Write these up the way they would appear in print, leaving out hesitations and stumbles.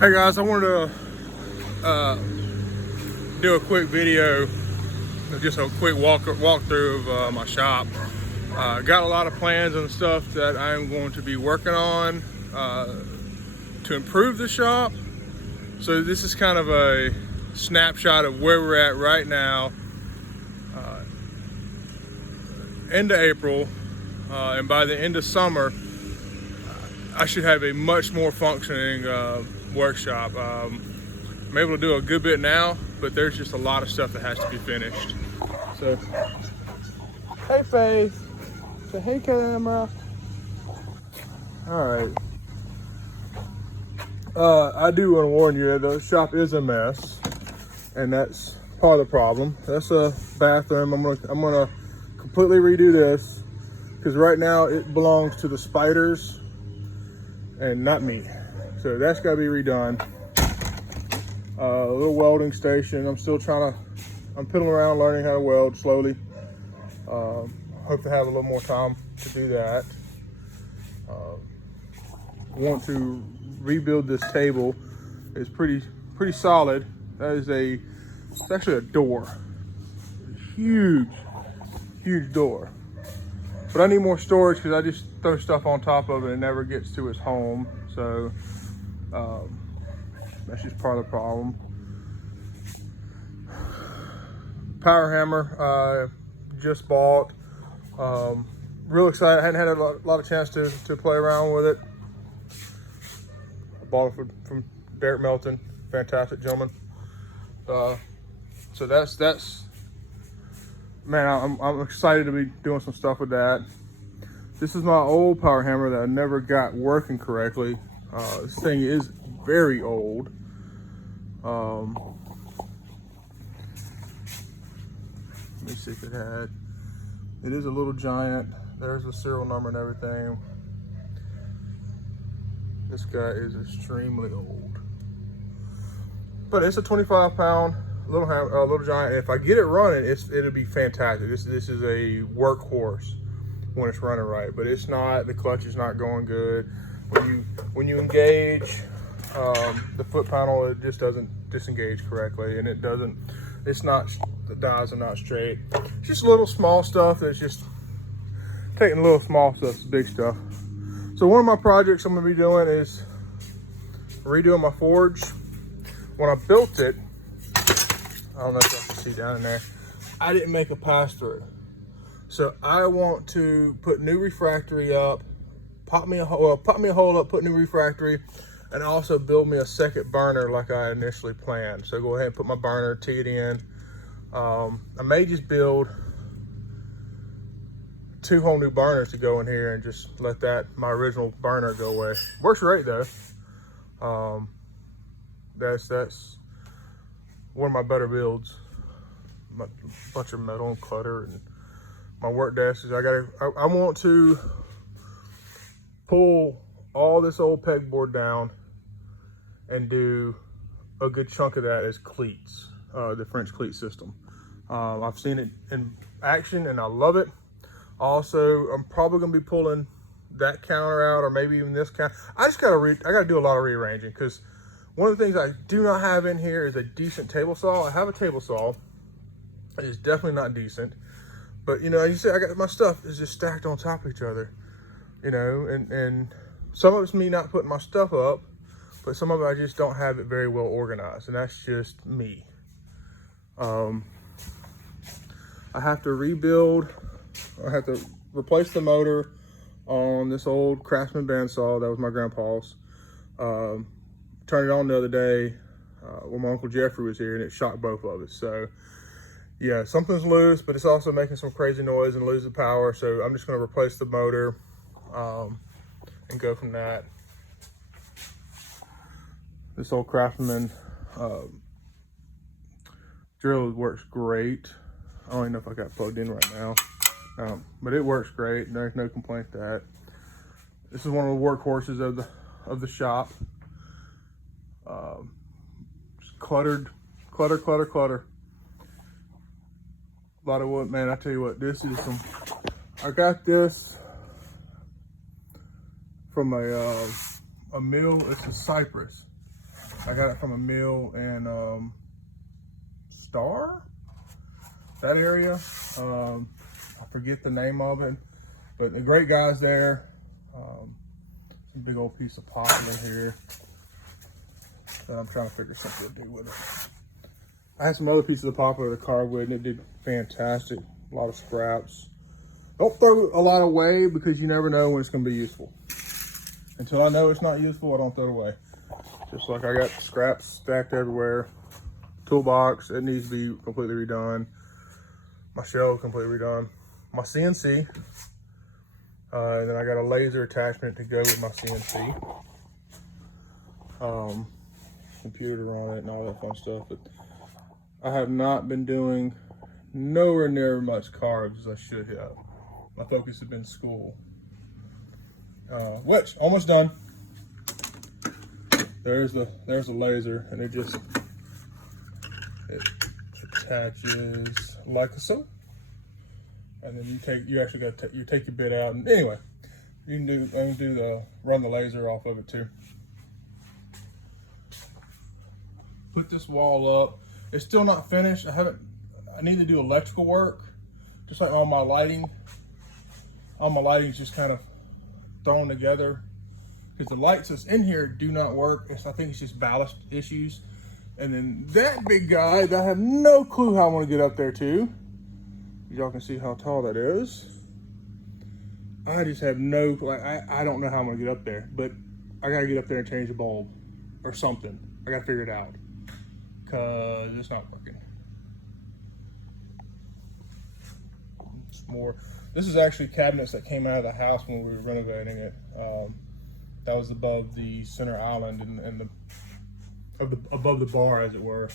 Hey guys, I wanted to do a quick video, just a quick walkthrough of my shop. Got a lot of plans and stuff that I'm going to be working on to improve the shop. So this is kind of a snapshot of where we're at right now, end of April, and by the end of summer, I should have a much more functioning workshop. I'm able to do a good bit now, but there's just a lot of stuff that has to be finished. So, hey Faith, say hey camera. All right. I do want to warn you, the shop is a mess, and that's part of the problem. That's a bathroom. I'm gonna completely redo this because right now it belongs to the spiders and not me. So that's got to be redone. A little welding station. I'm piddling around learning how to weld slowly. Hope to have a little more time to do that. Want to rebuild this table. It's pretty solid. It's actually a door. Huge door. But I need more storage because I just throw stuff on top of it and it never gets to its home. So that's just part of the problem. Power hammer, just bought. Real excited. I hadn't had a lot of chance to play around with it. I bought it from Derek Melton, fantastic gentleman. So that's man, I'm excited to be doing some stuff with that. This is my old power hammer that I never got working correctly. This thing is very old. Let me see if it is a little giant. There's a serial number and everything. This guy is extremely old. But it's a 25-pound little giant. If I get it running, it'll be fantastic. This is a workhorse when it's running right, but it's not. The clutch is not going good. When you engage the foot panel, it just doesn't disengage correctly, and the dies are not straight. It's just little small stuff that's just taking little small stuff to big stuff. So one of my projects I'm gonna be doing is redoing my forge. When I built it, I don't know if y'all can see down in there, I didn't make a pass through. So I want to put new refractory up, pop me a hole up, put new refractory, and also build me a second burner like I initially planned. So go ahead and put my burner, tee it in. I may just build 2 whole new burners to go in here and just let my original burner go away. Works great though. That's one of my better builds. A bunch of metal and clutter, and my work desk is, I want to pull all this old pegboard down and do a good chunk of that as cleats, the French cleat system. I've seen it in action and I love it. Also, I'm probably gonna be pulling that counter out, or maybe even this counter. I gotta do a lot of rearranging, because one of the things I do not have in here is a decent table saw. I have a table saw. It is definitely not decent. But you know, you see, I got my stuff is just stacked on top of each other. You know, and some of it's me not putting my stuff up, but some of it I just don't have it very well organized, and that's just me. I have to rebuild. I have to replace the motor on this old Craftsman bandsaw that was my grandpa's. Turned it on the other day when my Uncle Jeffrey was here, and it shocked both of us. So yeah, something's loose, but it's also making some crazy noise and losing power. So I'm just going to replace the motor and go from that. This old Craftsman drill works great. I don't even know if I got plugged in right now, but it works great. There's no complaint to that. This is one of the workhorses of the shop. Just clutter. A lot of wood, man. I tell you what, this is I got this from a mill. It's a cypress. I got it from a mill in Star, that area. I forget the name of it, but the great guys there. Some big old piece of poplar here that I'm trying to figure something to do with it. I had some other pieces of poplar, the cardwood, and it did fantastic. A lot of scraps. Don't throw a lot away because you never know when it's going to be useful. Until I know it's not useful, I don't throw it away. Just like I got scraps stacked everywhere. Toolbox, it needs to be completely redone. My shelf completely redone. My CNC. And then I got a laser attachment to go with my CNC. Computer on it and all that fun stuff. But I have not been doing nowhere near much carbs as I should have. My focus has been school. Which, almost done. There's the laser, and it attaches like so. And then you actually got to take your bit out, and anyway, you can run the laser off of it too. Put this wall up. It's still not finished. I need to do electrical work, just like all my lighting. All my lighting's just kind of thrown together because the lights that's in here do not work. I think it's just ballast issues. And then that big guy that I have no clue how I want to get up there to. Y'all can see how tall that is. I just have no, I don't know how I'm gonna get up there, but I gotta get up there and change the bulb or something. I gotta figure it out because it's not working. It's more, this is actually cabinets that came out of the house when we were renovating it. That was above the center island and above the bar, as it were.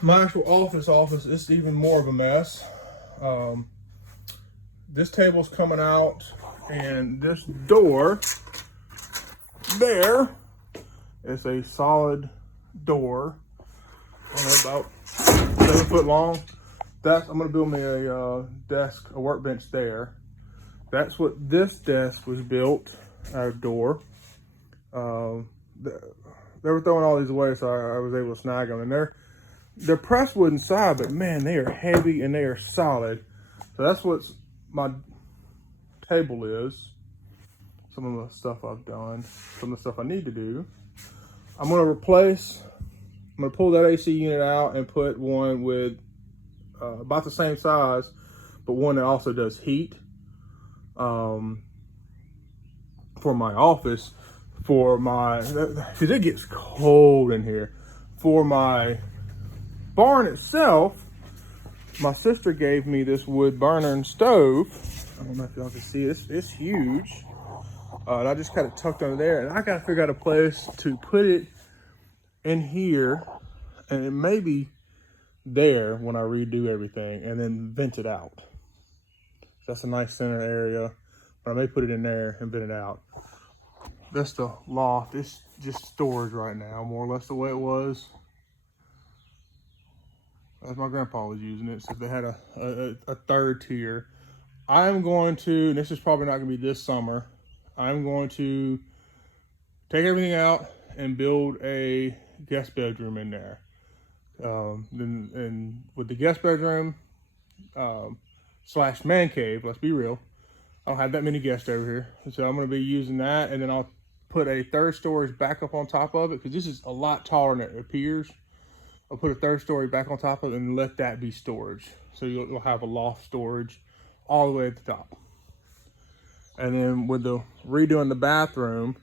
My actual office is even more of a mess. This table's coming out, and this door there is a solid door. I don't know, about 7 foot long. I'm gonna build me a desk, a workbench there. That's what this desk was built out of door. They were throwing all these away, so I was able to snag them, and they're pressed wood inside, but man, they are heavy and they are solid. So that's what my table is. Some of the stuff I've done, some of the stuff I need to do. I'm gonna pull that AC unit out and put one with about the same size, but one that also does heat for my office, because it gets cold in here. For my barn itself, my sister gave me this wood burner stove. I don't know if y'all can see it. It's huge. And I just kind of tucked under there, and I got to figure out a place to put it in here, and it may be there when I redo everything, and then vent it out. That's a nice center area, but I may put it in there and vent it out. That's the loft. It's just storage right now, more or less the way it was as my grandpa was using it. So they had a third tier. I'm going to, and this is probably not going to be this summer, I'm going to take everything out and build a guest bedroom in there. And with the guest bedroom slash man cave, let's be real, I don't have that many guests over here. So I'm going to be using that, and then I'll put a third storage back up on top of it, because this is a lot taller than it appears. I'll put a third story back on top of it and let that be storage. So you'll have a loft storage all the way at the top. And then with the redoing the bathroom,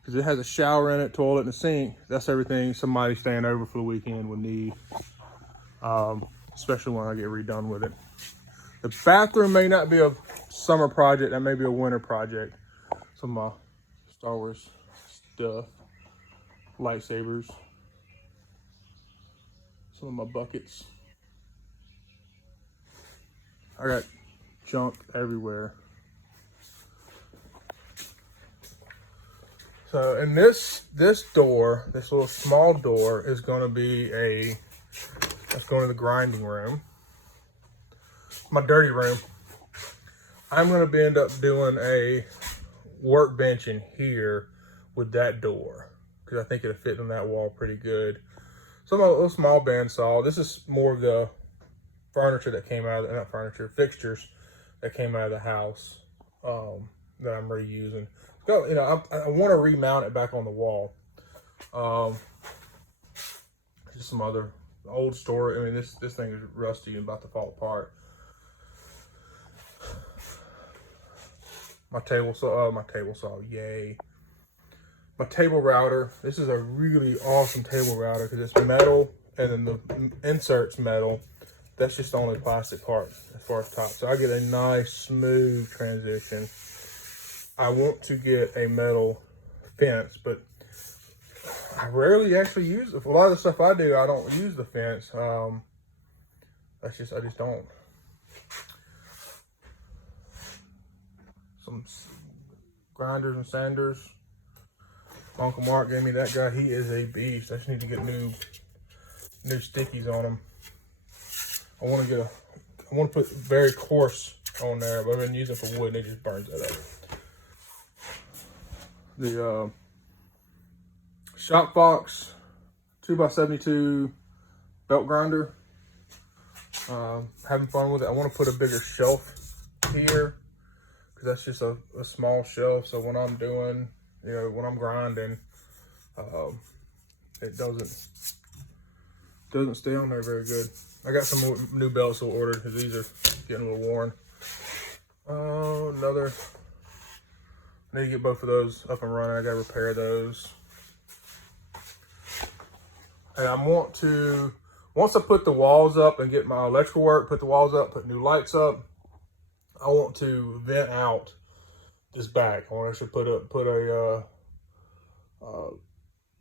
because it has a shower in it, toilet, and a sink, that's everything somebody staying over for the weekend would need, especially when I get redone with it. The bathroom may not be a summer project, that may be a winter project. Some of my Star Wars stuff, lightsabers, some of my buckets. I got junk everywhere. So, and this door, this little small door, is going to be that's going to the grinding room, my dirty room. I'm going to end up doing a workbench in here with that door, because I think it'll fit on that wall pretty good. Some a little small bandsaw. This is more of the furniture that came out of not furniture, fixtures that came out of the house that I'm reusing. So, you know, I want to remount it back on the wall. Just some other old storage. I mean, this thing is rusty and about to fall apart. My table saw, yay. My table router. This is a really awesome table router because it's metal and then the insert's metal. That's just the only plastic part as far as top. So I get a nice smooth transition. I want to get a metal fence, but I rarely actually use it. For a lot of the stuff I do, I don't use the fence. I just don't. Some grinders and sanders. Uncle Mark gave me that guy. He is a beast. I just need to get new stickies on him. I want to put very coarse on there, but I've been using for wood and it just burns that up. The Shopfox 2x72 belt grinder. Having fun with it. I want to put a bigger shelf here because that's just a small shelf. So when I'm doing, you know, when I'm grinding, it doesn't stay on there very good. I got some new belts ordered because these are getting a little worn. I need to get both of those up and running. I got to repair those. And I want to, once I put the walls up and get my electrical work, put the walls up, put new lights up, I want to vent out this back. I want to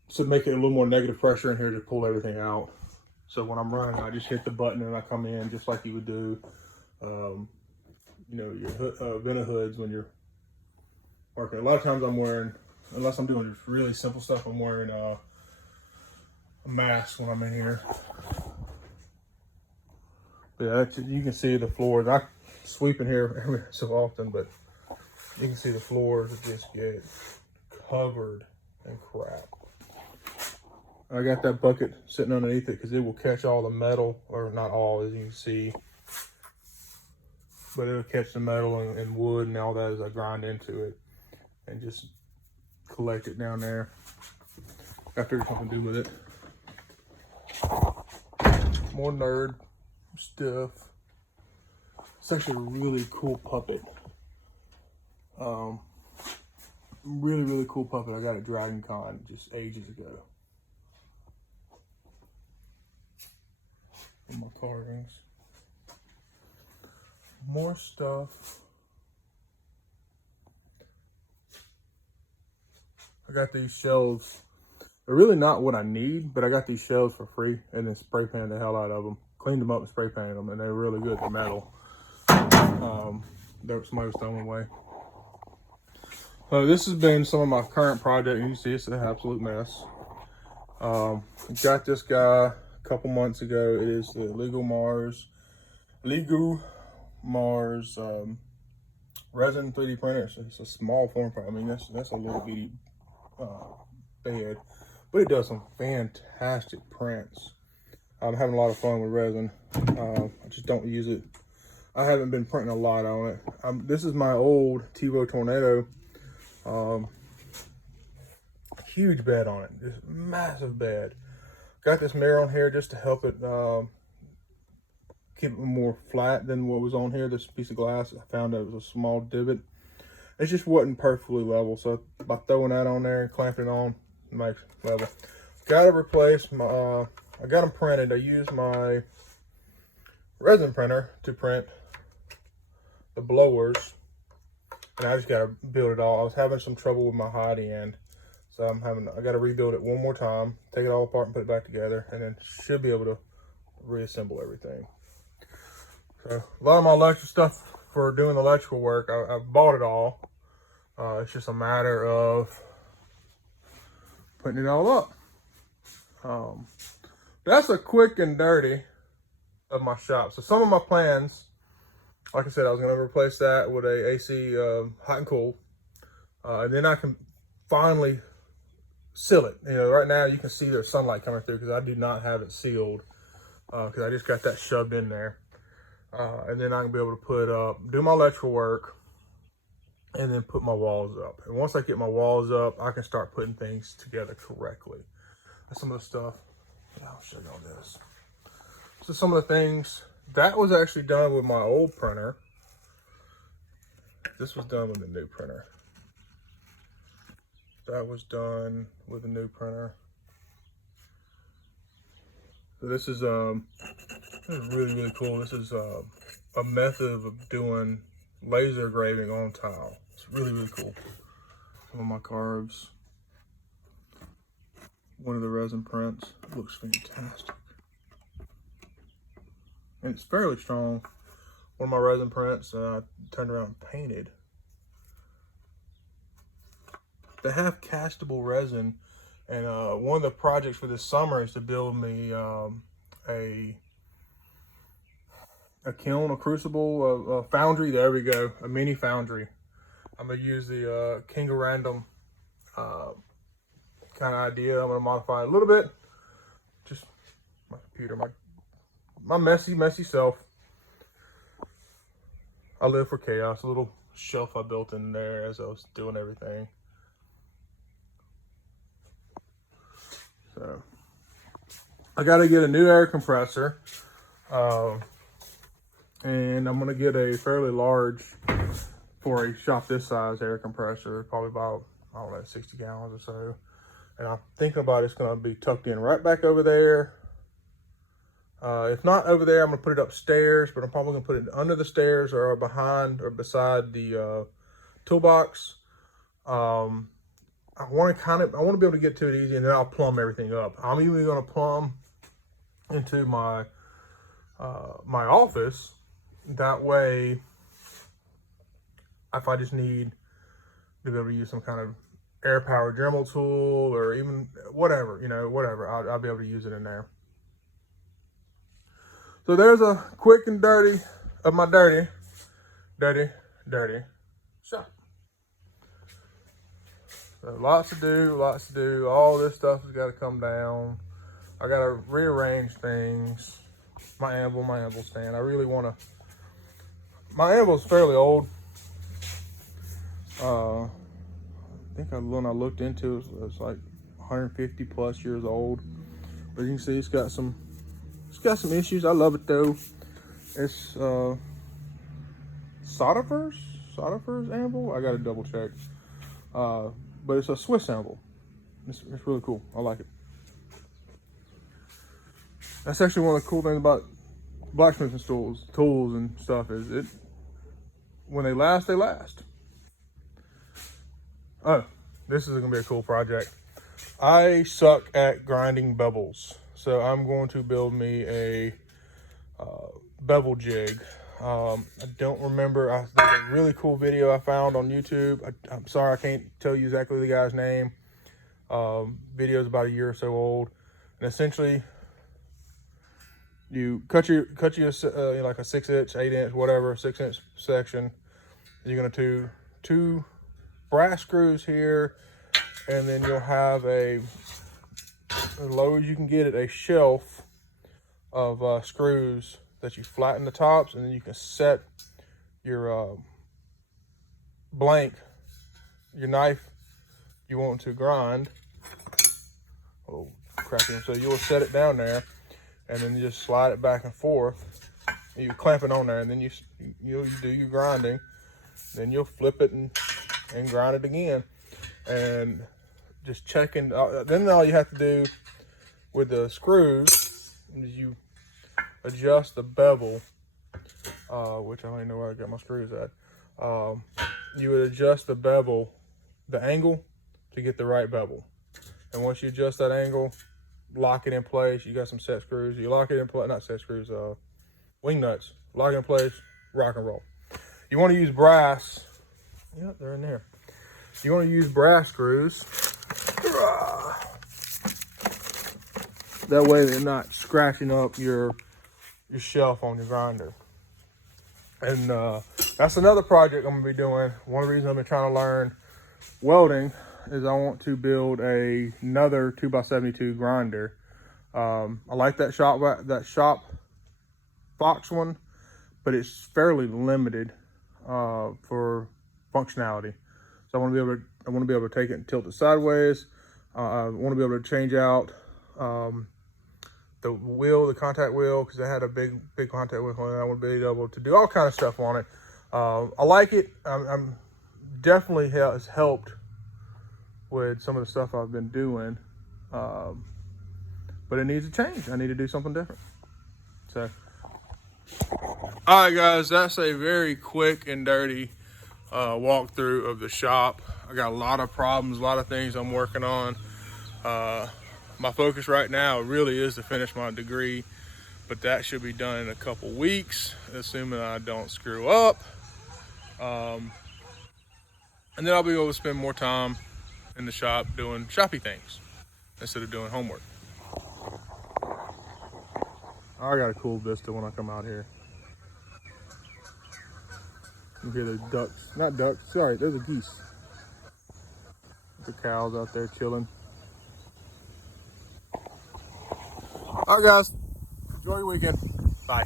so make it a little more negative pressure in here to pull everything out. So when I'm running, I just hit the button and I come in just like you would do, you know, your vent hoods when you're working. A lot of times I'm wearing, unless I'm doing just really simple stuff, I'm wearing a mask when I'm in here. But yeah, you can see the floors. I sweep in here every so often, but you can see the floors just get covered in crap. I got that bucket sitting underneath it because it will catch all the metal, or not all, as you can see, but it'll catch the metal and wood and all that as I grind into it and just collect it down there. I figured something to do with it. More nerd stuff. It's actually a really cool puppet. Really cool puppet. I got at Dragon Con just ages ago. And more carvings. More stuff. I got these shelves. They're really not what I need, but I got these shelves for free and then spray painted the hell out of them. Cleaned them up and spray painted them, and they're really good. They're metal. Somebody was throwing them away. This has been some of my current project. You can see it's an absolute mess. Got this guy a couple months ago. It is the Lego Mars resin 3D printer. So it's a small form factor. I mean, that's a little bitty bed, but it does some fantastic prints. I'm having a lot of fun with resin. I just don't use it. I haven't been printing a lot on it. This is my old Tevo Tornado. Huge bed on it, just massive bed. Got this mirror on here just to help it keep it more flat than what was on here. This piece of glass, I found it was a small divot. It just wasn't perfectly level, so by throwing that on there and clamping it on, it makes it level. Got to replace my, I got them printed. I used my resin printer to print the blowers, and I just got to build it all. I was having some trouble with my hottie end, so I got to rebuild it one more time, take it all apart and put it back together, and then should be able to reassemble everything. So a lot of my electrical stuff for doing electrical work, I bought it all. It's just a matter of putting it all up. That's a quick and dirty of my shop. So some of my plans, like I said, I was going to replace that with a AC hot and cold. And then I can finally seal it. You know, right now you can see there's sunlight coming through because I do not have it sealed because I just got that shoved in there. And then I can be able to put up, do my electrical work, and then put my walls up. And once I get my walls up, I can start putting things together correctly. That's some of the stuff. I'll show you all this. So some of the things, that was actually done with my old printer. This was done with the new printer. That was done with the new printer. So this is really, really cool. This is a method of doing laser engraving on tile. It's really, really cool. Some of my carves. One of the resin prints. Looks fantastic. And it's fairly strong. One of my resin prints, I turned around and painted. They have castable resin, and one of the projects for this summer is to build me a kiln, a crucible, a foundry. There we go, a mini foundry. I'm gonna use the King of Random kind of idea. I'm gonna modify it a little bit. Just my computer, my messy self. I live for chaos. A little shelf I built in there as I was doing everything. So I got to get a new air compressor, and I'm gonna get a fairly large, for a shop this size, air compressor, probably about, I don't know, 60 gallons or so. And I'm thinking about it's gonna be tucked in right back over there. If not over there, I'm gonna put it upstairs, but I'm probably gonna put it under the stairs or behind or beside the toolbox. I want to be able to get to it easy, and then I'll plumb everything up. I'm even going to plumb into my my office. That way, if I just need to be able to use some kind of air powered Dremel tool or even whatever, you know, whatever, I'll be able to use it in there. So there's a quick and dirty of my dirty shop. So lots to do. All this stuff has got to come down. I got to rearrange things. My anvil stand. I really want to. My anvil's fairly old. I think when I looked into it, it's like 150 plus years old. But you can see it's got some issues. I love it though. It's Sodafer's anvil. I got to double check. But it's a Swiss anvil. It's really cool. I like it. That's actually one of the cool things about blacksmithing tools and stuff is it, when they last, they last. Oh, this is gonna be a cool project. I suck at grinding bevels, so I'm going to build me a bevel jig. I don't remember. There's a really cool video I found on YouTube. I'm sorry, I can't tell you exactly the guy's name. Video's about a year or so old, and essentially, you cut your like a 6-inch, 8-inch, whatever, 6-inch section. You're gonna do 2 brass screws here, and then you'll have as low as you can get it, a shelf of screws that you flatten the tops, and then you can set your your knife you want to grind. Oh, crappy. So you'll set it down there, and then you just slide it back and forth. You clamp it on there, and then you'll do your grinding. Then you'll flip it and grind it again, and just checking. Then all you have to do with the screws is you adjust the bevel, which I don't even know where I got my screws at. You would adjust the bevel, the angle, to get the right bevel. And once you adjust that angle, lock it in place. You got some set screws. You lock it in place, not set screws, wing nuts. Lock it in place, rock and roll. You want to use brass. Yep, they're in there. You want to use brass screws. That way they're not scratching up your shelf on your grinder. And that's another project I'm gonna be doing. One of the reasons I've been trying to learn welding is I want to build another 2x72 grinder. I like that shop Fox one, but it's fairly limited for functionality. So I want to be able to take it and tilt it sideways. I want to be able to change out the wheel, the contact wheel, because I had a big contact wheel on it. I want to be able to do all kind of stuff on it. I like it. I'm definitely has helped with some of the stuff I've been doing, but it needs a change. I need to do something different. So, all right, guys, that's a very quick and dirty walkthrough of the shop. I got a lot of problems, a lot of things I'm working on. My focus right now really is to finish my degree, but that should be done in a couple weeks, assuming I don't screw up. And then I'll be able to spend more time in the shop doing shoppy things instead of doing homework. I got a cool vista when I come out here. You hear the ducks, not ducks, sorry, those are geese. The cows out there chilling. All right, guys, enjoy your weekend. Bye.